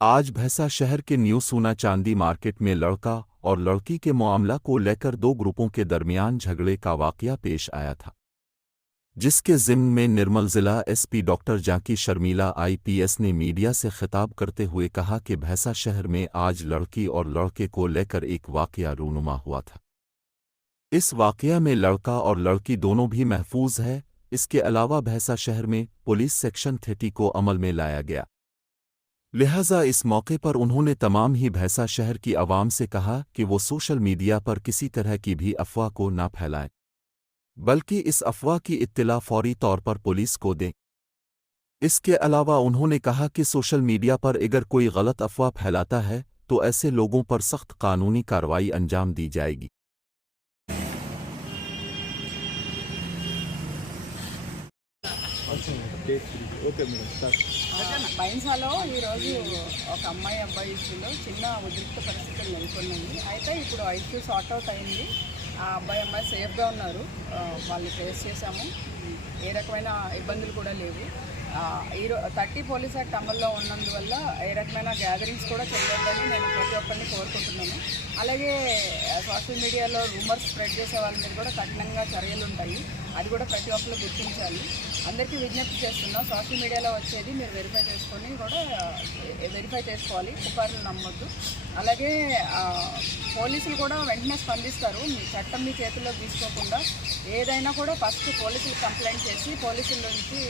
आज भैंसा शहर के न्यू सोना चांदी मार्केट में लड़का और लड़की के मामला को लेकर दो ग्रुपों के दरमियान झगड़े का वाकया पेश आया था, जिसके ज़िम्न में निर्मल जिला एसपी डॉक्टर जाकी शर्मिला आईपीएस ने मीडिया से खिताब करते हुए कहा कि भैंसा शहर में आज लड़की और लड़के को लेकर एक वाकया रूनुमा हुआ था। इस वाकया में लड़का और लड़की दोनों भी महफूज है। इसके अलावा भैंसा शहर में पुलिस सेक्शन 30 को अमल में लाया गया। लिहाजा इस मौके पर उन्होंने तमाम ही भैंसा शहर की आवाम से कहा कि वो सोशल मीडिया पर किसी तरह की भी अफवाह को ना फैलाएं, बल्कि इस अफवाह की इत्तला फौरी तौर पर पुलिस को दें। इसके अलावा उन्होंने कहा कि सोशल मीडिया पर अगर कोई गलत अफवाह फैलाता है तो ऐसे लोगों पर सख्त कानूनी कार्रवाई अंजाम दी जाएगी। బైన్సాలో ఈరోజు ఒక అమ్మాయి అబ్బాయి ఇష్యూలో చిన్న ఉద్రిక్త పరిస్థితులు నెలకొన్నాయి. అయితే ఇప్పుడు ఇష్యూ సార్ట్ అవుట్ అయింది. ఆ అమ్మాయి సేఫ్గా ఉన్నారు. వాళ్ళు ఫేస్ చేశాము. ఏ రకమైన ఇబ్బందులు కూడా లేవు. 30 పోలీస్ యాక్ట్ అమల్లో ఉన్నందువల్ల ఏ రకమైన గ్యాదరింగ్స్ కూడా చేయొద్దని నేను ప్రతి ఒక్కరిని కోరుకుంటున్నాను. అలాగే సోషల్ మీడియాలో రూమర్స్ స్ప్రెడ్ చేసే వాళ్ళ మీద కూడా కఠినంగా చర్యలు ఉంటాయి. అది కూడా ప్రతి ఒక్కరు గుర్తించాలి. అందరికీ విజ్ఞప్తి చేస్తున్నా, సోషల్ మీడియాలో వచ్చేది మీరు వెరిఫై చేసుకొని కూడా వెరిఫై చేసుకోవాలి. పుకార్లు నమ్మొద్దు. అలాగే పోలీసులు కూడా వెంటనే స్పందిస్తారు. మీ చట్టం మీ చేతుల్లో తీసుకోకుండా ఏదైనా కూడా ఫస్ట్ పోలీసులకు కంప్లైంట్ చేసి పోలీసుల నుంచి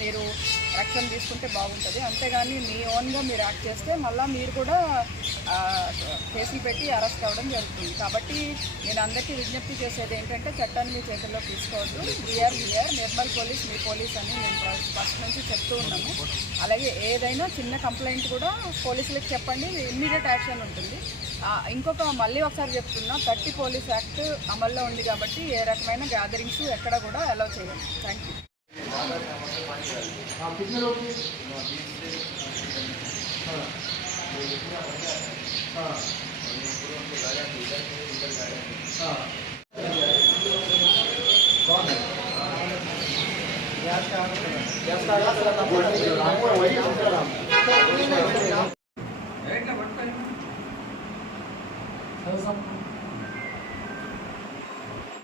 మీరు రక్షణ తీసుకుంటే బాగుంటుంది. అంతేగాని మీ ఓన్గా మీరు యాక్ట్ చేస్తే మళ్ళీ మీరు కూడా కేసులు పెట్టి అరెస్ట్ అవ్వడం జరుగుతుంది. కాబట్టి నేను అందరికీ విజ్ఞప్తి చేసేది ఏంటంటే చట్టాన్ని మీ చేతుల్లో తీసుకోవద్దు. వీఆర్ నిర్మల్ పోలీస్ మీ పోలీస్ అని నేను ఫస్ట్ నుంచి చెప్తూ ఉన్నాను. అలాగే ఏదైనా చిన్న కంప్లైంట్ కూడా పోలీసులకు చెప్పండి, ఇమ్మీడియట్ యాక్షన్ ఉంటుంది. మళ్ళీ ఒకసారి చెప్తున్నా, 30 పోలీస్ యాక్ట్ అమల్లో ఉంది కాబట్టి ఏ రకమైన గ్యాదరింగ్స్ ఎక్కడ కూడా అలౌ చేయండి. Thank you.